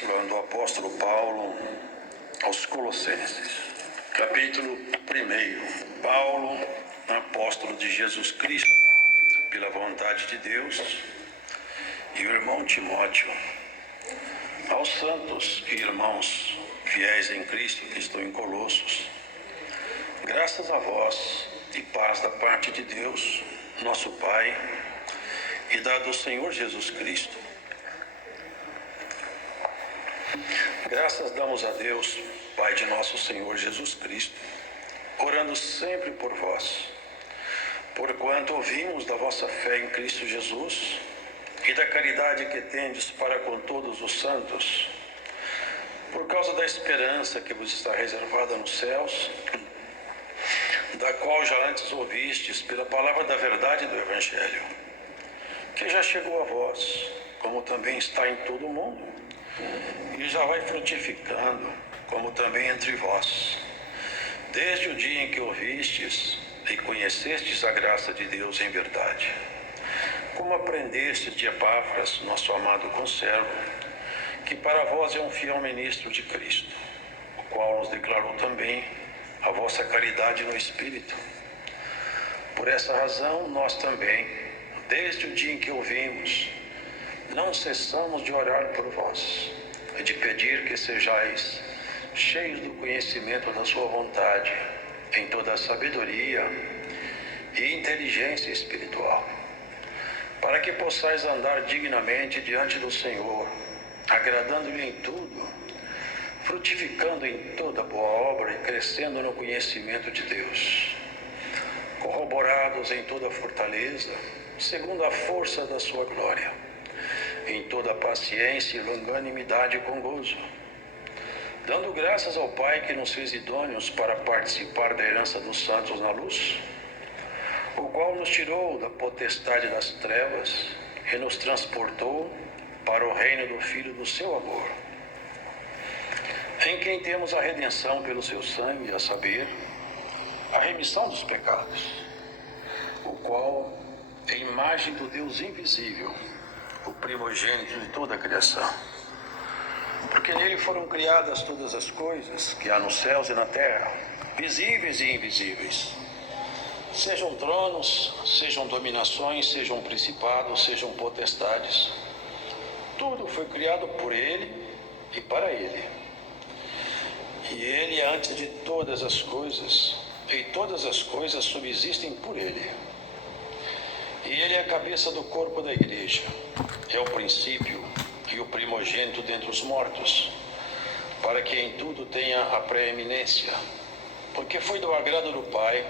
Do apóstolo Paulo aos Colossenses, capítulo 1. Paulo, apóstolo de Jesus Cristo, pela vontade de Deus, e o irmão Timóteo, aos santos e irmãos fiéis em Cristo que estão em Colossos, graças a vós e paz da parte de Deus, nosso Pai, e da do Senhor Jesus Cristo. Graças damos a Deus, Pai de nosso Senhor Jesus Cristo, orando sempre por vós, porquanto ouvimos da vossa fé em Cristo Jesus e da caridade que tendes para com todos os santos, por causa da esperança que vos está reservada nos céus, da qual já antes ouvistes pela palavra da verdade do Evangelho, que já chegou a vós, como também está em todo o mundo, e já vai frutificando, como também entre vós, desde o dia em que ouvistes e conhecestes a graça de Deus em verdade, como aprendestes de Epáfras, nosso amado conservo, que para vós é um fiel ministro de Cristo, o qual nos declarou também a vossa caridade no Espírito. Por essa razão, nós também, desde o dia em que ouvimos, não cessamos de orar por vós e de pedir que sejais cheios do conhecimento da sua vontade, em toda a sabedoria e inteligência espiritual, para que possais andar dignamente diante do Senhor, agradando-lhe em tudo, frutificando em toda boa obra e crescendo no conhecimento de Deus, corroborados em toda fortaleza, segundo a força da sua glória, em toda paciência e longanimidade com gozo, dando graças ao Pai que nos fez idôneos para participar da herança dos santos na luz, o qual nos tirou da potestade das trevas e nos transportou para o reino do Filho do seu amor, em quem temos a redenção pelo seu sangue, a saber, a remissão dos pecados, o qual é a imagem do Deus invisível, o primogênito de toda a criação. Porque nele foram criadas todas as coisas que há nos céus e na terra, visíveis e invisíveis, sejam tronos, sejam dominações, sejam principados, sejam potestades. Tudo foi criado por ele e para ele. E ele é antes de todas as coisas, e todas as coisas subsistem por ele. E ele é a cabeça do corpo da igreja, é o princípio e o primogênito dentre os mortos, para que em tudo tenha a preeminência, porque foi do agrado do Pai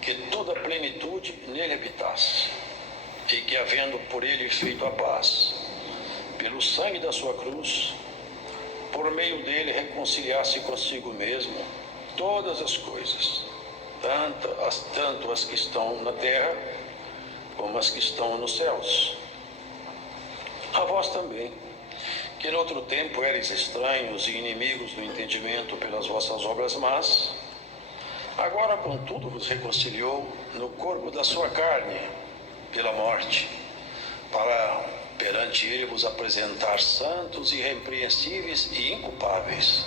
que toda a plenitude nele habitasse, e que, havendo por ele feito a paz, pelo sangue da sua cruz, por meio dele reconciliasse consigo mesmo todas as coisas, tanto as que estão na terra, como as que estão nos céus. A vós também, que no outro tempo erais estranhos e inimigos do entendimento pelas vossas obras más, agora contudo vos reconciliou no corpo da sua carne, pela morte, para perante ele vos apresentar santos, irrepreensíveis e inculpáveis,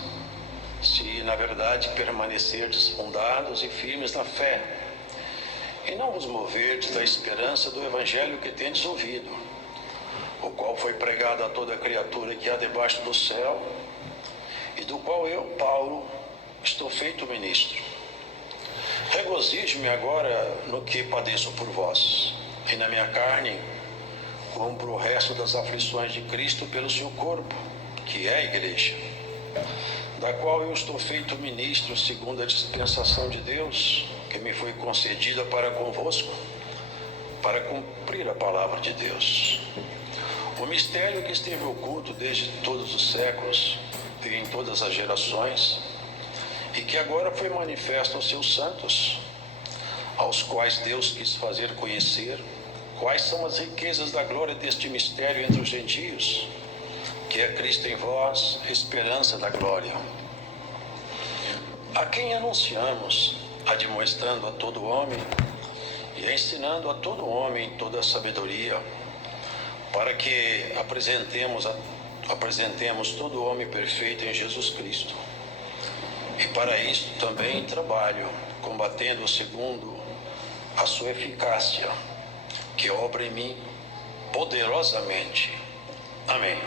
se na verdade permanecerdes fundados e firmes na fé, e não vos moverdes da esperança do Evangelho que tendes ouvido, o qual foi pregado a toda criatura que há debaixo do céu, e do qual eu, Paulo, estou feito ministro. Regozijo-me agora no que padeço por vós, e na minha carne cumpro o resto das aflições de Cristo pelo seu corpo, que é a igreja, da qual eu estou feito ministro segundo a dispensação de Deus, que me foi concedida para convosco, para cumprir a palavra de Deus. O mistério que esteve oculto desde todos os séculos e em todas as gerações, e que agora foi manifesto aos seus santos, aos quais Deus quis fazer conhecer quais são as riquezas da glória deste mistério entre os gentios, que é Cristo em vós, esperança da glória, a quem anunciamos, admoestando a todo homem e ensinando a todo homem toda a sabedoria, para que apresentemos a apresentemos todo homem perfeito em Jesus Cristo. E para isso também trabalho, combatendo segundo a sua eficácia, que obra em mim poderosamente. Amém.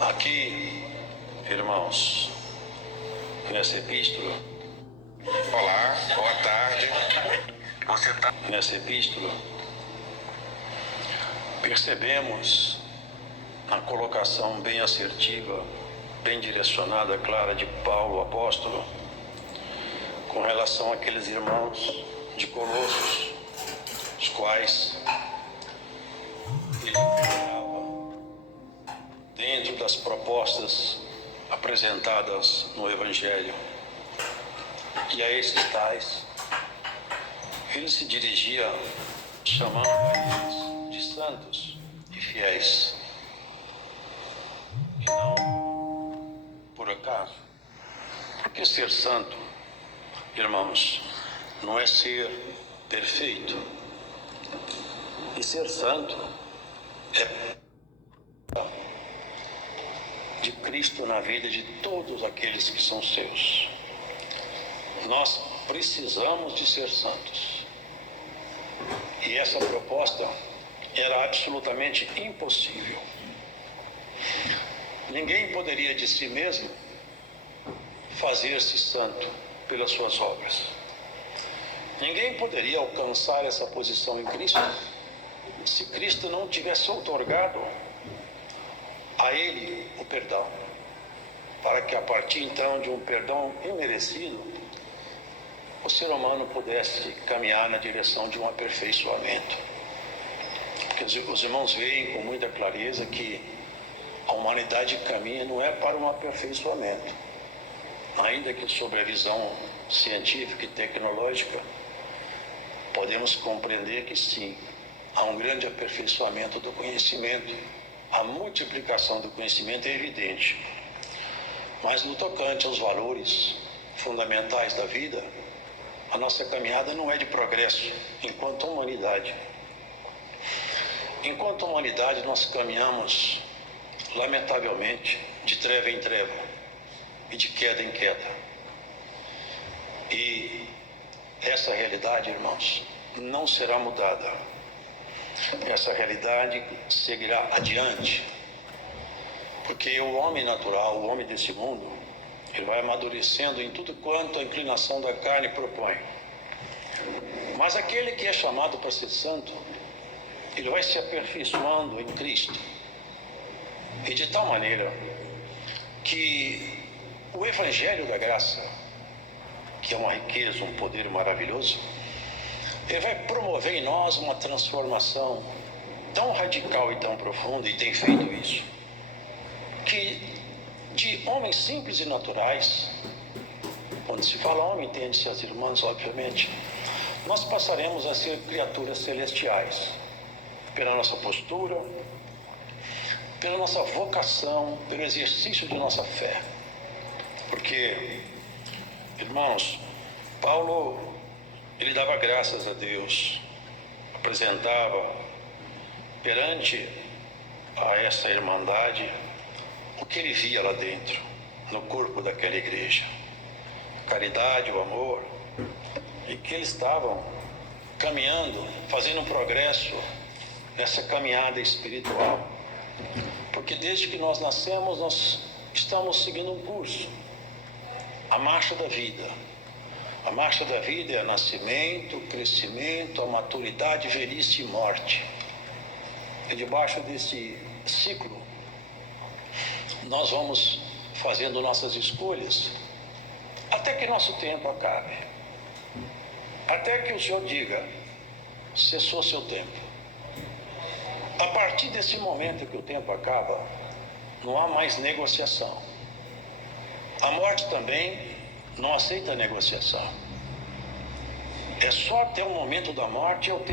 Aqui, irmãos, nessa epístola. Olá, boa tarde. Você está Nessa epístola, percebemos a colocação bem assertiva, bem direcionada, clara de Paulo, apóstolo, com relação àqueles irmãos de Colossos, os quais ele pregava dentro das propostas apresentadas no Evangelho. E a esses tais, ele se dirigia chamando a eles de santos e fiéis. E não por acaso. Porque ser santo, irmãos, não é ser perfeito. E ser santo é de Cristo na vida de todos aqueles que são seus. Nós precisamos de ser santos. E essa proposta era absolutamente impossível. Ninguém poderia de si mesmo fazer-se santo pelas suas obras. Ninguém poderia alcançar essa posição em Cristo se Cristo não tivesse outorgado a ele o perdão, para que a partir então de um perdão imerecido, o ser humano pudesse caminhar na direção de um aperfeiçoamento. Porque os irmãos veem com muita clareza que a humanidade caminha não é para um aperfeiçoamento, ainda que sob a visão científica e tecnológica podemos compreender que sim, há um grande aperfeiçoamento do conhecimento, a multiplicação do conhecimento é evidente, mas no tocante aos valores fundamentais da vida, a nossa caminhada não é de progresso enquanto humanidade. Enquanto humanidade nós caminhamos, lamentavelmente, de treva em treva e de queda em queda. E essa realidade, irmãos, não será mudada. Essa realidade seguirá adiante, porque o homem natural, o homem desse mundo, ele vai amadurecendo em tudo quanto a inclinação da carne propõe. Mas aquele que é chamado para ser santo, ele vai se aperfeiçoando em Cristo. E de tal maneira que o Evangelho da Graça, que é uma riqueza, um poder maravilhoso, ele vai promover em nós uma transformação tão radical e tão profunda, e tem feito isso, que de homens simples e naturais, quando se fala homem, entende-se as irmãs, obviamente, nós passaremos a ser criaturas celestiais, pela nossa postura, pela nossa vocação, pelo exercício de nossa fé. Porque, irmãos, Paulo, ele dava graças a Deus, apresentava perante a essa irmandade o que ele via lá dentro, no corpo daquela igreja. A caridade, o amor, e que eles estavam caminhando, fazendo um progresso nessa caminhada espiritual. Porque desde que nós nascemos, nós estamos seguindo um curso, a marcha da vida. A marcha da vida é nascimento, crescimento, a maturidade, velhice e morte. E debaixo desse ciclo, nós vamos fazendo nossas escolhas até que nosso tempo acabe. Até que o Senhor diga, cessou seu tempo. A partir desse momento que o tempo acaba, não há mais negociação. A morte também não aceita negociação. É só até o momento da morte, é o tempo